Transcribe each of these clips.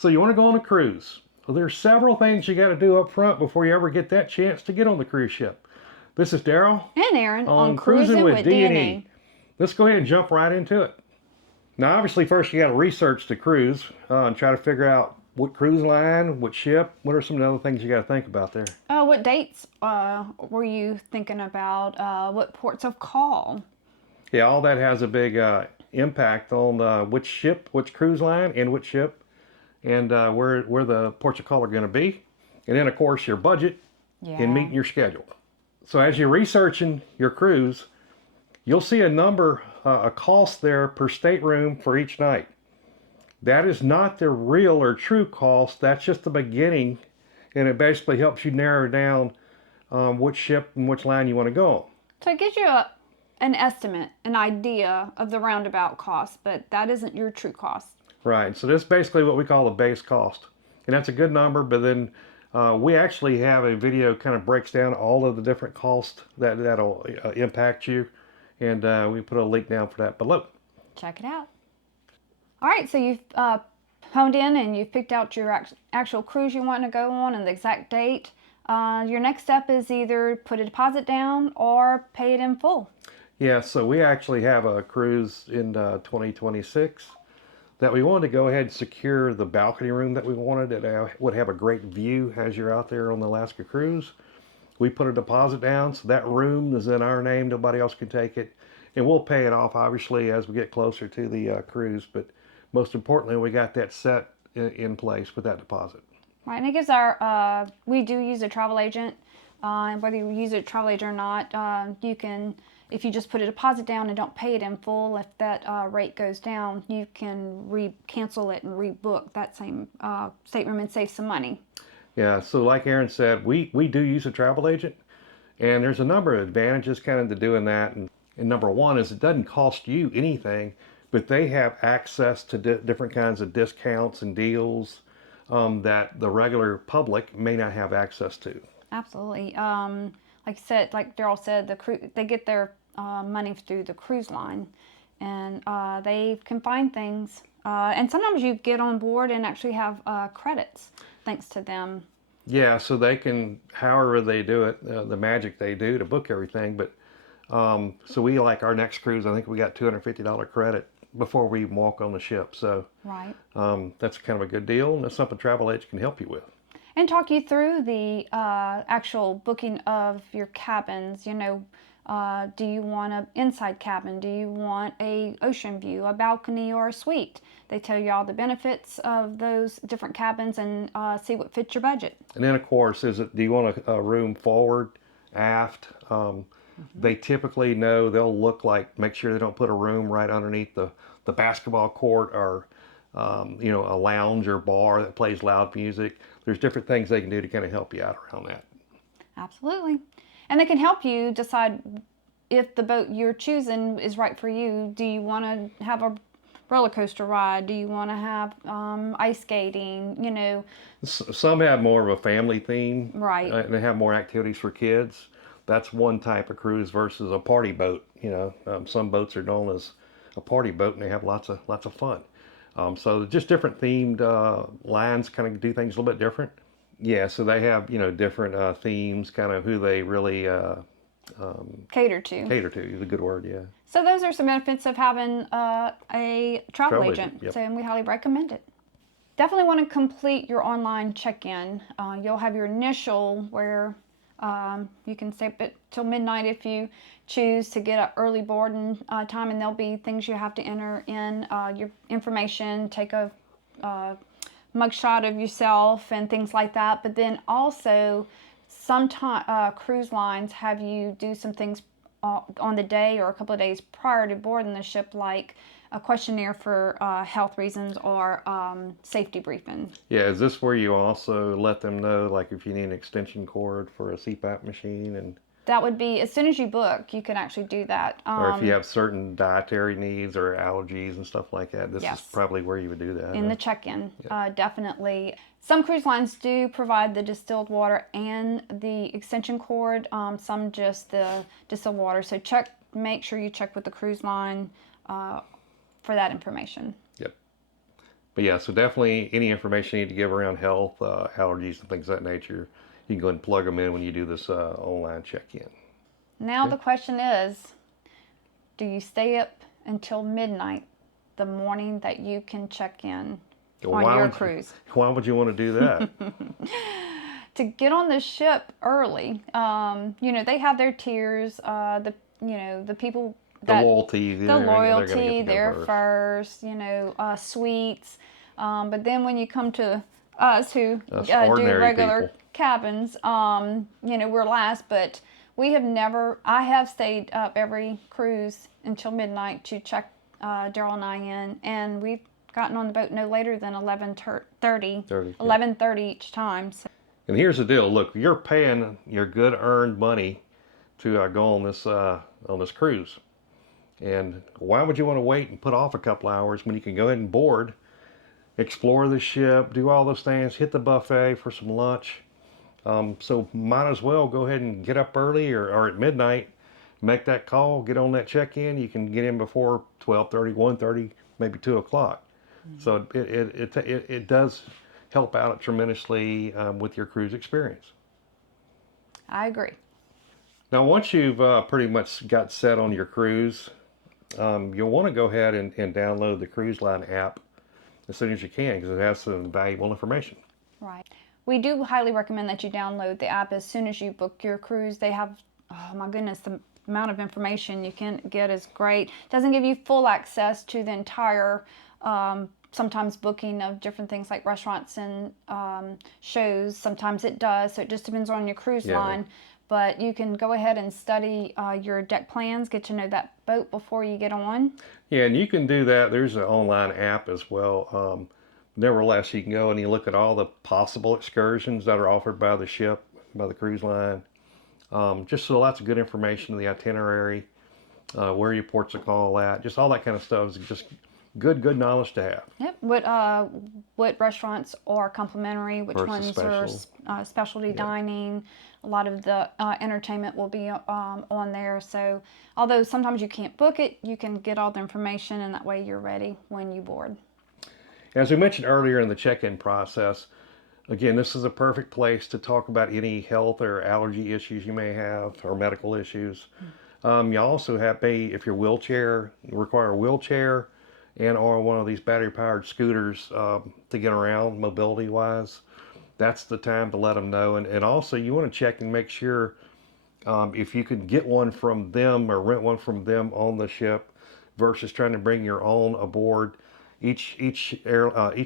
So you want to go on a cruise. Well, there's several things you got to do up front before you ever get that chance to get on the cruise ship. This is Daryl And Aaron on Cruising with D&E. Let's go ahead and jump right into it. Now, obviously, first you got to research the cruise and try to figure out what cruise line, what ship, what are some of the other things you got to think about there? What dates were you thinking about? What ports of call? Yeah, all that has a big impact on which ship, which cruise line, and which ship, and where the ports of call are going to be. And then, of course, your budget and meeting your schedule. So as you're researching your cruise, you'll see a cost there per stateroom for each night. That is not the real or true cost. That's just the beginning, and it basically helps you narrow down which ship and which line you want to go on. So it gives you an estimate, an idea of the roundabout cost, but that isn't your true cost. Right. So this is basically what we call the base cost, and that's a good number. But then we actually have a video kind of breaks down all of the different costs that'll impact you, and we put a link down for that below. Check it out. All right, so you've honed in and you've picked out your actual cruise you want to go on and the exact date. Your next step is either put a deposit down or pay it in full. Yeah, so we actually have a cruise in 2026 that we wanted to go ahead and secure the balcony room that we wanted. It would have a great view as you're out there on the Alaska cruise. We put a deposit down, so that room is in our name. Nobody else can take it. And we'll pay it off, obviously, as we get closer to the cruise. But most importantly, we got that set in place with that deposit. Right, and it gives we do use a travel agent. And whether you use a travel agent or not, you can, if you just put a deposit down and don't pay it in full, if that rate goes down, you can cancel it and rebook that same stateroom and save some money. Yeah, so like Aaron said, we do use a travel agent, and there's a number of advantages kind of to doing that. And number one is it doesn't cost you anything, but they have access to different kinds of discounts and deals that the regular public may not have access to. Absolutely. Like you said, like Daryl said, they get their money through the cruise line, and they can find things. And sometimes you get on board and actually have credits thanks to them. Yeah, so they can, however they do it, the magic they do to book everything. But so we, like our next cruise, I think we got $250 credit before we even walk on the ship. So right. That's kind of a good deal, and that's something travel agent can help you with. And talk you through the actual booking of your cabins. You know, do you want an inside cabin? Do you want a ocean view, a balcony, or a suite? They tell you all the benefits of those different cabins and see what fits your budget. And then, of course, do you want a room forward, aft? They typically know, they'll make sure they don't put a room right underneath the basketball court or a lounge or bar that plays loud music. There's different things they can do to kind of help you out around that. Absolutely. And they can help you decide if the boat you're choosing is right for you. Do you want to have a roller coaster ride? Do you want to have ice skating? You know, some have more of a family theme, right? And they have more activities for kids. That's one type of cruise versus a party boat. Some boats are known as a party boat, and they have lots of fun. So just different themed lines kind of do things a little bit different. Yeah, so they have different themes, kind of who they really cater to. Cater to is a good word, yeah. So those are some benefits of having a travel agent. Yep. So, and we highly recommend it. Definitely want to complete your online check-in. You'll have your initial where you can stay up till midnight if you choose to get an early boarding time, and there'll be things you have to enter in your information, take a mugshot of yourself and things like that. But then also, sometimes cruise lines have you do some things on the day or a couple of days prior to boarding the ship, like a questionnaire for health reasons or safety briefing. Yeah, is this where you also let them know, like if you need an extension cord for a CPAP machine? And that would be, as soon as you book, you can actually do that. Or if you have certain dietary needs or allergies and stuff like that, this is probably where you would do that. In the check-in, definitely. Some cruise lines do provide the distilled water and the extension cord, some just the distilled water. So make sure you check with the cruise line for that information. Yep. But yeah, so definitely any information you need to give around health, allergies, and things of that nature, you can go ahead and plug them in when you do this online check-in. Now Okay. the question is, do you stay up until midnight the morning that you can check in Well, on your cruise? why would you want to do that? To get on the ship early, they have their tiers. The people The that loyalty, the they're going to get loyalty, to go they're first. first. Suites. But then when you come to us who Us do ordinary regular people. cabins, we're last. But we have never. I have stayed up every cruise until midnight to check Daryl and I in, and we've gotten on the boat no later than 11:30, 30, yeah. 11:30 each time. So. And here's the deal. Look, you're paying your good earned money to go on this cruise. And why would you want to wait and put off a couple hours when you can go ahead and board, explore the ship, do all those things, hit the buffet for some lunch? So might as well go ahead and get up early or at midnight, make that call, get on that check-in. You can get in before 12:30, 1:30, maybe 2 o'clock. So it does help out tremendously with your cruise experience. I agree. Now, once you've pretty much got set on your cruise, you'll want to go ahead and download the Cruise Line app as soon as you can because it has some valuable information. Right. We do highly recommend that you download the app as soon as you book your cruise. They have, oh my goodness, the amount of information you can get is great. Doesn't give you full access to the entire, sometimes booking of different things like restaurants and shows. Sometimes it does. So it just depends on your cruise line. But you can go ahead and study your deck plans, get to know that boat before you get on. Yeah, and you can do that. There's an online app as well. Nevertheless, you can go and you look at all the possible excursions that are offered by the ship, by the cruise line. Just so lots of good information, the itinerary, where your ports of call at, just all that kind of stuff is just good knowledge to have. Yep. What restaurants are complimentary? Which Versus ones are special. specialty dining? A lot of the entertainment will be on there. So although sometimes you can't book it, you can get all the information, and that way you're ready when you board. As we mentioned earlier in the check-in process, again, this is a perfect place to talk about any health or allergy issues you may have or medical issues. You also if your wheelchair, you require a wheelchair and or one of these battery-powered scooters to get around mobility-wise, that's the time to let them know. And also you want to check and make sure if you can get one from them or rent one from them on the ship versus trying to bring your own aboard. Each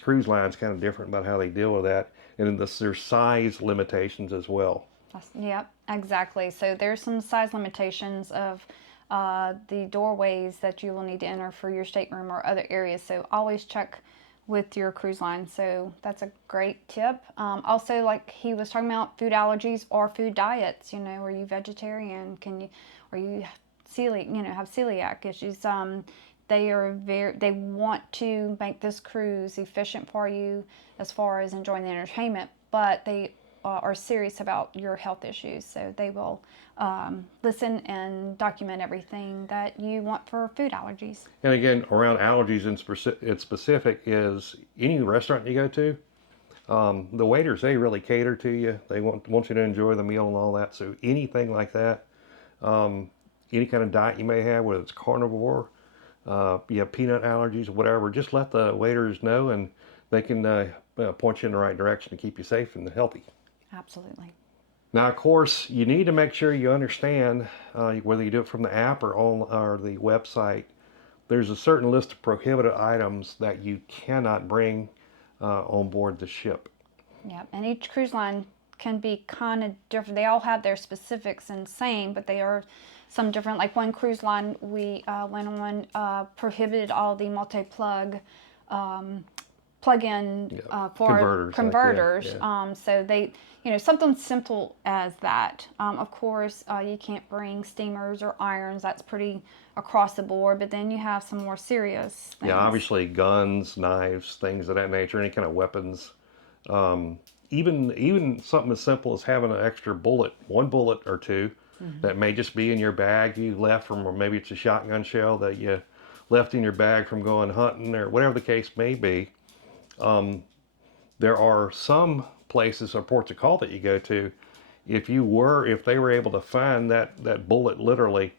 cruise line is kind of different about how they deal with that, and then there's size limitations as well. Yep, exactly. So there's some size limitations of the doorways that you will need to enter for your stateroom or other areas. So always check with your cruise line. So that's a great tip. Also, like he was talking about, food allergies or food diets. Are you vegetarian? Are you have celiac issues? They want to make this cruise efficient for you as far as enjoying the entertainment, but they are serious about your health issues. So they will listen and document everything that you want for food allergies. And again, around allergies in specific is any restaurant you go to, the waiters, they really cater to you. They want you to enjoy the meal and all that. So anything like that, any kind of diet you may have, whether it's carnivore, you have peanut allergies, whatever, just let the waiters know and they can point you in the right direction to keep you safe and healthy. Absolutely. Now, of course, you need to make sure you understand whether you do it from the app or the website. There's a certain list of prohibited items that you cannot bring on board the ship. Yeah, and each cruise line can be kind of different. They all have their specifics and same, but they are some different. Like one cruise line we went on prohibited all the multi-plug plug-in for converters. So they, something simple as that. Of course, you can't bring steamers or irons. That's pretty across the board. But then you have some more serious things. Yeah, obviously guns, knives, things of that nature, any kind of weapons. Even something as simple as having an extra bullet, one bullet or two, that may just be in your bag you left from, or maybe it's a shotgun shell that you left in your bag from going hunting or whatever the case may be. There are some places or ports of call that you go to. If they were able to find that bullet literally,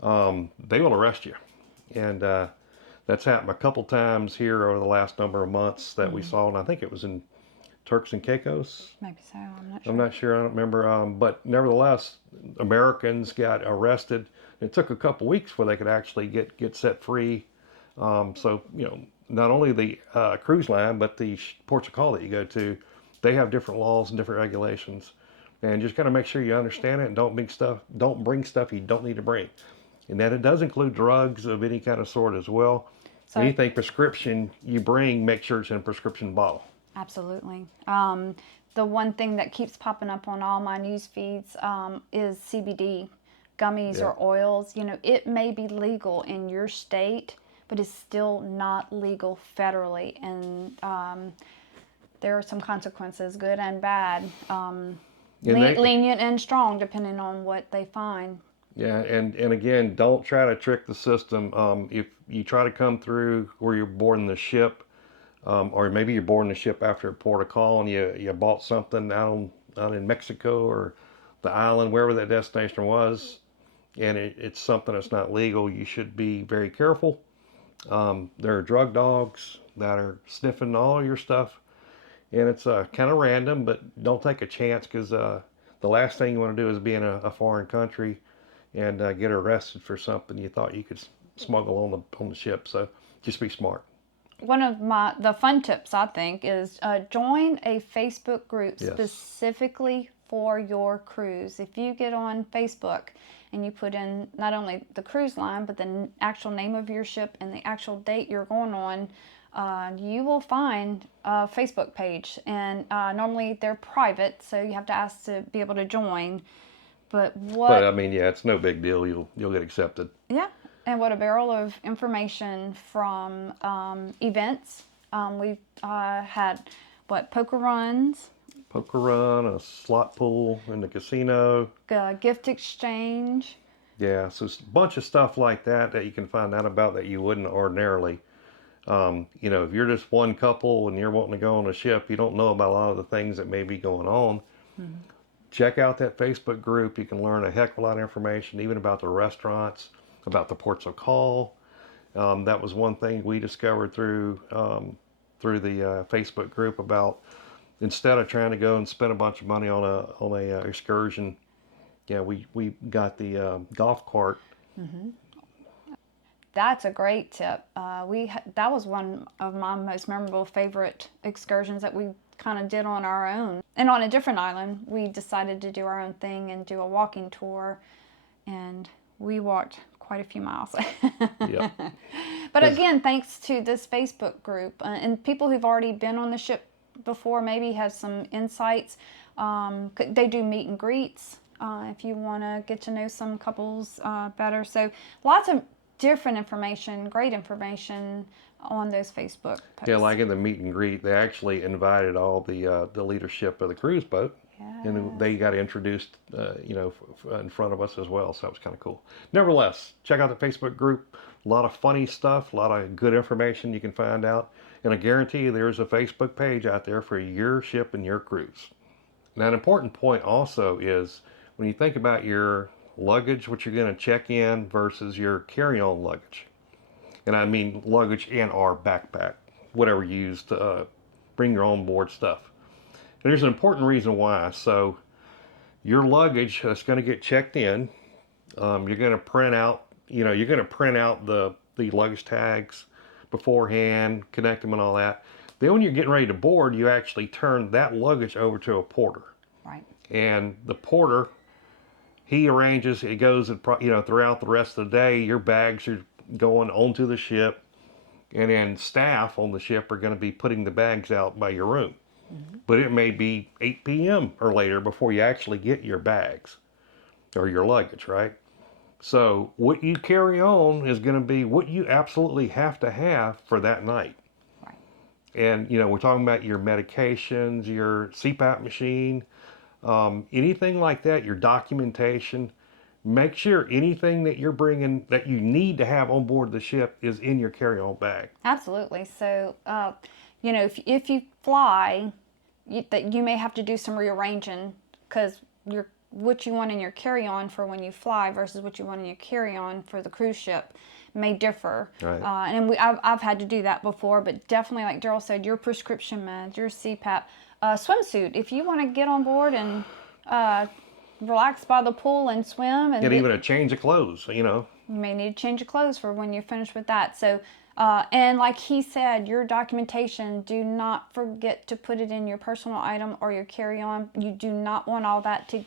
they will arrest you. And that's happened a couple times here over the last number of months that we saw, and I think it was in Turks and Caicos. Maybe so. I'm not sure. I'm not sure. I don't remember. But nevertheless, Americans got arrested. It took a couple weeks before they could actually get set free. So not only the cruise line, but the ports of call that you go to, they have different laws and different regulations, and just kind of make sure you understand it and don't bring stuff you don't need to bring. And then it does include drugs of any kind of sort as well. So, anything prescription you bring, make sure it's in a prescription bottle. Absolutely. The one thing that keeps popping up on all my news feeds is CBD gummies or oils. It may be legal in your state, but it's still not legal federally. And there are some consequences, good and bad, lenient and strong, depending on what they find. Yeah, and again, don't try to trick the system. If you try to come through where you're boarding the ship, or maybe you're boarding the ship after a port of call and you bought something out in Mexico or the island, wherever that destination was, and it's something that's not legal, you should be very careful. There are drug dogs that are sniffing all your stuff, and it's kind of random, but don't take a chance because the last thing you want to do is be in a foreign country and get arrested for something you thought you could smuggle on the ship. So just be smart. One of the fun tips, I think, is join a Facebook group specifically for your cruise. If you get on Facebook and you put in not only the cruise line, but the actual name of your ship and the actual date you're going on, you will find a Facebook page. And normally they're private, so you have to ask to be able to join. But I mean, yeah, it's no big deal. You'll get accepted. Yeah. And what a barrel of information from events. We've had, poker runs. Poker run, a slot pool in the casino. Gift exchange. Yeah, so it's a bunch of stuff like that you can find out about that you wouldn't ordinarily. If you're just one couple and you're wanting to go on a ship, you don't know about a lot of the things that may be going on. Mm-hmm. Check out that Facebook group. You can learn a heck of a lot of information, even about the restaurants, about the ports of call. That was one thing we discovered through the Facebook group about instead of trying to go and spend a bunch of money on a excursion. Yeah, we got the golf cart. Mm-hmm. That's a great tip. That was one of my most memorable favorite excursions that we kind of did on our own. And on a different island, we decided to do our own thing and do a walking tour, and we walked quite a few miles. Yep. But again, thanks to this Facebook group and people who've already been on the ship before, maybe have some insights. They do meet and greets if you want to get to know some couples better. So lots of different information, great information on those Facebook posts. Yeah, like in the meet and greet, they actually invited all the leadership of the cruise boat. Yes. And they got introduced, in front of us as well. So that was kind of cool. Nevertheless, check out the Facebook group. A lot of funny stuff, a lot of good information you can find out. And I guarantee you there's a Facebook page out there for your ship and your cruise. Now, an important point also is when you think about your luggage, what you're going to check in versus your carry-on luggage. And I mean luggage and or backpack, whatever you use to bring your own board stuff. And there's an important reason why. So your luggage that's going to get checked in, you're going to print out, the luggage tags beforehand, connect them and all that. Then when you're getting ready to board, you actually turn that luggage over to a porter. Right. And the porter, he arranges, it goes, throughout the rest of the day, your bags are going onto the ship, and then staff on the ship are going to be putting the bags out by your room. Mm-hmm. But it may be 8 p.m. or later before you actually get your bags or your luggage, right? So what you carry on is going to be what you absolutely have to have for that night. Right. And, we're talking about your medications, your CPAP machine, anything like that, your documentation. Make sure anything that you're bringing that you need to have on board the ship is in your carry-on bag. Absolutely. So you know, if you fly, that you may have to do some rearranging, because what you want in your carry-on for when you fly versus what you want in your carry-on for the cruise ship may differ. Right. I've had to do that before, but definitely, like Daryl said, your prescription meds, your CPAP, swimsuit. If you want to get on board and relax by the pool and swim, and Get even a change of clothes, you know. you may need to change your clothes for when you're finished with that. So, and like he said, your documentation, do not forget to put it in your personal item or your carry-on. You do not want all that to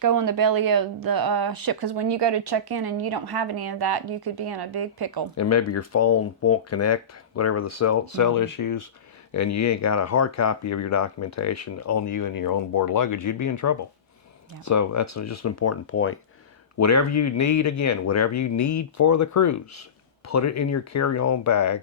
go on the belly of the ship, because when you go to check in and you don't have any of that, you could be in a big pickle. And maybe your phone won't connect, whatever the cell issues, and you ain't got a hard copy of your documentation on you and your own board luggage, you'd be in trouble. Yeah. So that's just an important point. Whatever you need, again, whatever you need for the cruise, put it in your carry-on bag,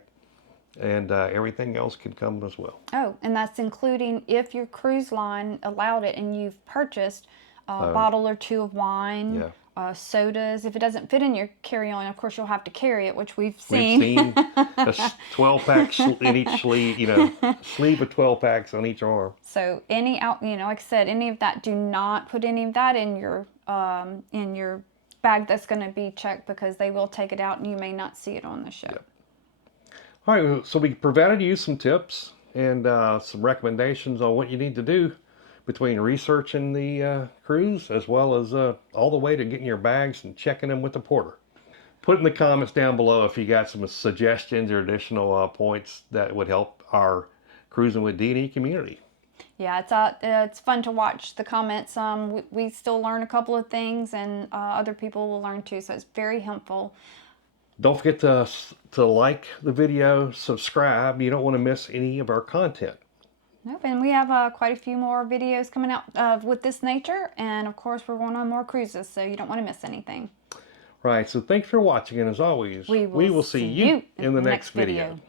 and everything else can come as well. Oh, and that's including if your cruise line allowed it and you've purchased a bottle or two of wine, sodas. If it doesn't fit in your carry-on, of course, you'll have to carry it, which we've seen. We've seen a 12-pack in each sleeve, you know, sleeve of 12 packs on each arm. So you know, like I said, any of that, do not put any of that in your bag that's going to be checked, because they will take it out and you may not see it on the ship. Yep. All right, so we provided you some tips and some recommendations on what you need to do between researching the cruise, as well as all the way to getting your bags and checking them with the porter. Put in the comments down below if you got some suggestions or additional points that would help our Cruising with D&E community. Yeah, it's fun to watch the comments. We still learn a couple of things, and other people will learn too, so it's very helpful. Don't forget to like the video, subscribe. You don't want to miss any of our content. Nope, and we have quite a few more videos coming out with this nature, and of course we're going on more cruises, so you don't want to miss anything. Right, so thanks for watching, and as always, we will see you in the next video.